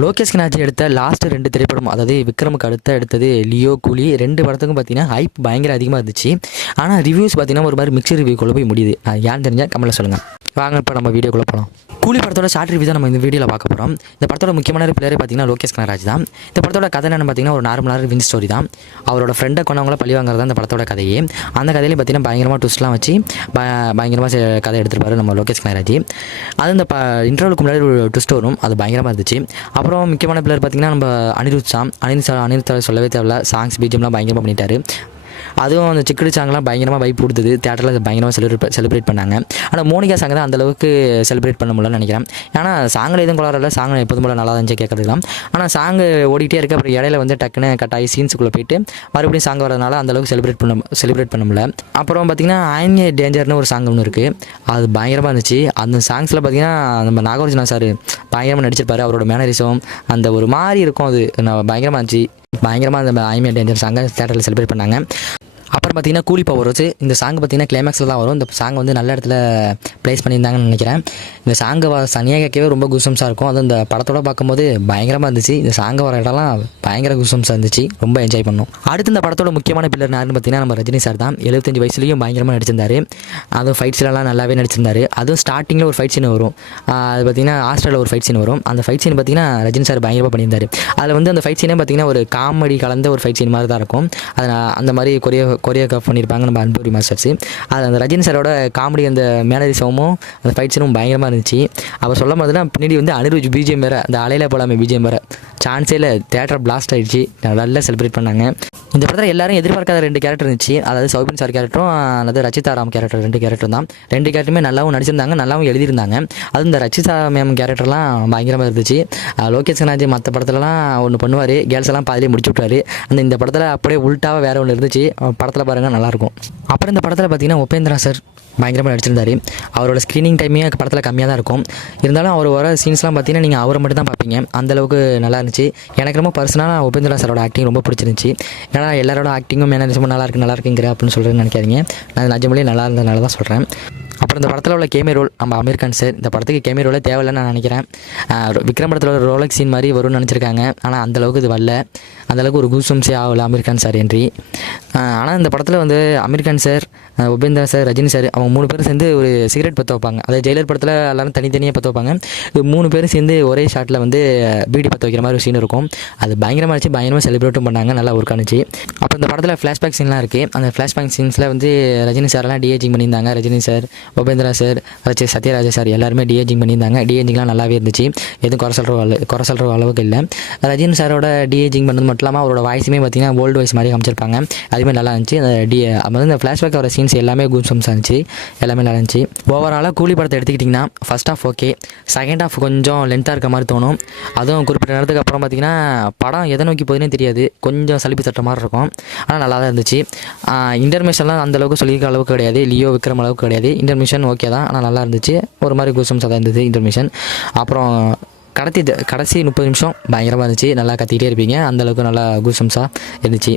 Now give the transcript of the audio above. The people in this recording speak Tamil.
லோகேஷ் கனாஜி எடுத்த லாஸ்ட் 2 திரைப்படம், அதாவது விக்ரமுக்கு அடுத்த எடுத்தது லியோ, கூலி 2 படத்துக்கும் பார்த்தீங்கன்னா ஹைப் பயங்கர அதிகமாக இருந்துச்சு. ஆனால் ரிவ்யூஸ் பார்த்தீங்கன்னா ஒரு மாதிரி மிக்சர் ரிவ்யூக்குள்ளே போய் முடியுது. அது ஏன்னு தெரிஞ்சால் கமெண்ட்ல சொல்லுங்கள். வாங்க இப்போ நம்ம வீடியோக்குள்ளே போகலாம். கூலி படத்தோட ஷார்ட் ரிவ்யூ தான் நம்ம இந்த வீடியோவில் பார்க்க போகிறோம். இந்த படத்தோட முக்கியமான பிளேயர் பார்த்தீங்கன்னா லோகேஷ் கனகராஜ் தான். இந்த படத்தோட கதை என்னன்னு பார்த்தீங்கன்னா ஒரு நார்மலான வின் ஸ்டோரி தான். அவரோட ஃப்ரெண்டை கொண்டவங்கள பழி வாங்குறது தான் இந்த படத்தோட கதையே. அந்த கதையிலையும் பார்த்தீங்கன்னா பயங்கரமாக ட்விஸ்ட்லாம் வச்சு பயங்கரமாக கதை எடுத்துருப்பாரு நம்ம லோகேஷ் கனகராஜ். அது இந்த இன்டர்வலுக்கு முன்னாடி ஒரு ட்விஸ்ட் வரும், அது பயங்கரமாக இருந்துச்சு. அப்புறம் முக்கியமான பிளேயர் பார்த்தீங்கன்னா நம்ம அனிருத் சொல்லவே தேவையில்ல. சாங்ஸ் பிஜிஎம்லாம் பயங்கரமாக பண்ணிட்டாரு. அதுவும் அந்த சிக்கடி சாங்லாம் பயங்கரமாக வைப் கொடுத்தது. தேட்டரில் பயங்கரமாக செலிப்ரேட் பண்ணாங்க. ஆனால் மோனிகா சாங் தான் அந்தளவுக்கு செலிப்ரேட் பண்ண முடியலன்னு நினைக்கிறேன். ஏன்னா சாங்கில் எதுவும் குளரில் சாங் எப்போதும் போல நல்லா இருந்துச்சு கேட்கறதுலாம். ஆனால் சாங் ஓடிட்டே இருக்க அப்புறம் இடையில வந்து டக்குன்னு கட்டாயி சீன்ஸுக்குள்ளே போயிட்டு மறுபடியும் சாங் வரதுனால அந்தளவுக்கு செலிப்ரேட் பண்ண முடியல. அப்புறம் பார்த்திங்கன்னா ஐஎன்ஏ டேஞ்சர்னு ஒரு சாங் ஒன்று இருக்குது, அது பயங்கரமாக இருந்துச்சு. அந்த சாங்ஸில் பார்த்திங்கன்னா நம்ம நாகார்ஜுனா சார் பயங்கரமாக நடிச்சிருப்பார். அவரோட மேனரிசம் அந்த ஒரு மாதிரி இருக்கும், அது பயங்கரமாக இருந்துச்சு. பயங்கரமாக அந்த ஐஎன்ஏ டேஞ்சர் சாங்கை தேட்டரில் செலிப்ரேட் பண்ணாங்க. அப்புறம் பார்த்தீங்கன்னா கூலி பவர்ஸ், இந்த சாங் பார்த்தீங்கன்னா கிளைமேக்ஸில் தான் வரும். இந்த சாங் வந்து நல்ல இடத்துல ப்ளேஸ் பண்ணியிருந்தாங்கன்னு நினைக்கிறேன். இந்த சாங்கை சனியாக கேட்கவே ரொம்ப குசம்ஸாக இருக்கும். அது இந்த படத்தோட பார்க்கும்போது பயங்கரமாக இருந்துச்சு. இந்த சாங்கை வர இடம்லாம் பயங்கர குசம்ஸாக இருந்துச்சு, ரொம்ப என்ஜாய் பண்ணோம். அடுத்து இந்த படத்தோட முக்கியமான பில்லர் யாருன்னு பார்த்தீங்கன்னா நம்ம ரஜினி சார் தான். 75 வயசுலேயும் பயங்கரமாக நடிச்சிருந்தாரு. அதுவும் ஃபைட்ஸ்லாம் நல்லாவே நடிச்சிருந்தாரு. அதுவும் ஸ்டார்டிங்கில் ஒரு ஃபைட் சீன் வரும், அது பார்த்தீங்கன்னா ஹாஸ்டலில் ஒரு ஃபைட் சீன் வரும். அந்த ஃபைட் சீன் பார்த்தீங்கன்னா ரஜினி சார் பயங்கரமாக பண்ணியிருந்தார். அதில் வந்து அந்த ஃபைட் சீனே பார்த்தீங்கன்னா ஒரு காமெடி கலந்த ஒரு ஃபைட் சீன் மாதிரி தான் இருக்கும். அதை அந்த மாதிரி கொரியோகிராஃப் பண்ணியிருப்பாங்க நம்ம அன்புரி மாஸ்டர்ஸ். அது அந்த ரஜினி சாரோட காமெடி அந்த மேனரிசமும் அந்த ஃபைட் சீனும் பயங்கரமாக இருந்துச்சு. அவர் சொல்லும் போதுலாம் பின்னாடி வந்து அனிருத் பிஜிஎம் வேறு, அந்த அலையில போலாமே பிஜிஎம் வேறு, சான்ஸே இல்லை. தேட்டர் பிளாஸ்ட் ஆகிடுச்சு, நல்லா செலிப்ரேட் பண்ணாங்க. இந்த படத்தில் எல்லாரும் எதிர்பார்க்காத 2 கேரக்டர் இருந்துச்சு. அதாவது சௌபின் சார் கேரக்டரும் அதாவது ரச்சிதா ராம் கேரக்டர், 2 கேரக்டர் தான். 2 கேரக்டருமே நல்லாவும் நடிச்சிருந்தாங்க, நல்லாவும் எழுதியிருந்தாங்க. அதுவும் இந்த ரச்சிதா மேம் கேரக்டர்லாம் பயங்கரமாக இருந்துச்சு. லோகேஷ் கனாஜி மற்ற படத்துலலாம் ஒன்று பண்ணுவார், கேர்ள்ஸ் எல்லாம் பாதிலே முடிச்சு விட்டாரு. இந்த படத்தில் அப்படியே உல்ட்டாவாக வேறு ஒன்று இருந்துச்சு. படத்தில் பாருங்கள் நல்லாயிருக்கும். அப்புறம் இந்த படத்தில் பார்த்தீங்கன்னா உபேந்திரா சார் பயங்கரமாக நடிச்சிருந்தார். அவரோட ஸ்க்ரீனிங் டைமே படத்தில் கம்மியாக தான் இருக்கும். இருந்தாலும் அவர் வர சீன்ஸ்லாம் பார்த்தீங்கன்னா நீங்கள் அவரை மட்டும் தான் பார்ப்பீங்க, அந்தளவுக்கு நல்லா இருந்துச்சு. எனக்கு ரொம்ப பர்சனலாக உபேந்திரா சாரோட ஆக்டிங் ரொம்ப பிடிச்சிருந்துச்சி. ஏன்னா எல்லாரோட ஆக்டிங்கும் மேனரிசமும் நல்லா இருக்குங்கிற அப்படின்னு சொல்கிறேன்னு நினைக்காதீங்க. நான் நிஜமொழியே நல்லா இருந்ததுனால தான் சொல்கிறேன். அப்புறம் இந்த படத்தில் உள்ள கேமே ரோல் நம்ம அமீர் கான் சார். இந்த படத்துக்கு கேமே ரோலே தேவையில்லைன்னு நான் நினைக்கிறேன். விக்ரம் படத்தில் ஒரு ரோலக்ஸ் சீன் மாதிரி வரும்னு நினச்சிருக்காங்க, ஆனால் அந்தளவுக்கு இது வரல. அந்தளவுக்கு ஒரு கூஸ்பம்ஸே ஆகலை அமீர் கான் சார் என்ட்ரி. ஆனால் இந்த படத்தில் வந்து Aamir Khan sir, Upendra sir, Rajini sir அவங்க 3 பேரும் சேர்ந்து ஒரு சிகரெட் பற்ற வைப்பாங்க. அதாவது ஜெயிலர் படத்தில் எல்லாரும் தனித்தனியாக பற்ற வைப்பாங்க. 3 பேரும் சேர்ந்து ஒரே ஷாட்டில் வந்து பீடி பற்ற வைக்கிற மாதிரி ஒரு சீன் இருக்கும். அது பயங்கரமாக இருந்துச்சு, பயங்கரமாக செலிப்ரேட்டும் பண்ணாங்க, நல்லா ஒர்க் ஆனிச்சு. அப்புறம் இந்த படத்தில் ஃப்ளாஷ்பேக் சீன்லாம் இருக்குது. அந்த ஃப்ளாஷ்பேக் சீன்ஸில் வந்து ரஜினி சார்லாம் டிஏஜிங் பண்ணியிருந்தாங்க. Rajini sir, Upendra sir, Sathyaraja sir எல்லாருமே டிஏஜிங் பண்ணியிருந்தாங்க. டிஏஜிங்லாம் நல்லாவே இருந்துச்சு, எதுவும் குறை சொல்கிற அளவுக்கு இல்லை. ரஜினி சாரோட டிஏஜிங் பண்ணது மட்டும் இல்லாமல் அவரோட வாய்ஸுமே பார்த்தீங்கன்னா ஓல்டு வாய்ஸ் மாதிரி காமிச்சிருப்பாங்க, அதுவுமே நல்லா இருந்துச்சு. அந்த இந்த ஃப்ளாஷ்பேக் வர சீன்ஸ் எல்லாமே கூஸ்பம்ஸாக இருந்துச்சு, எல்லாமே நல்லா இருந்துச்சு. ஓவராலாக கூலி படத்தை எடுத்துக்கிட்டிங்கன்னா first half okay, second half கொஞ்சம் லென்த்தாக இருக்க மாதிரி தோணும். அதுவும் குறிப்பிட்ட நேரத்துக்கு அப்புறம் பார்த்தீங்கன்னா படம் எதை நோக்கி போகுதுன்னே தெரியாது, கொஞ்சம் சலிப்பு தட்ட மாதிரி இருக்கும். ஆனால் நல்லா தான் இருந்துச்சு. இன்டர்மிஷன்லாம் அந்தளவுக்கு சொல்லியிருக்க அளவுக்கு கிடையாது, லியோ விக்ரம் அளவுக்கு கிடையாது. இன்டர்மிஷன் ஓகே தான், ஆனால் நல்லா இருந்துச்சு, ஒரு மாதிரி கூஸ்பம்ஸாக தான் இருந்தது இன்டர்மிஷன். அப்புறம் கடைசி 30 நிமிஷம் பயங்கரமாக இருந்துச்சு, நல்லா கத்திக்கிட்டே இருப்பீங்க, அந்தளவுக்கு நல்லா கூஸ்பம்ஸாக இருந்துச்சு.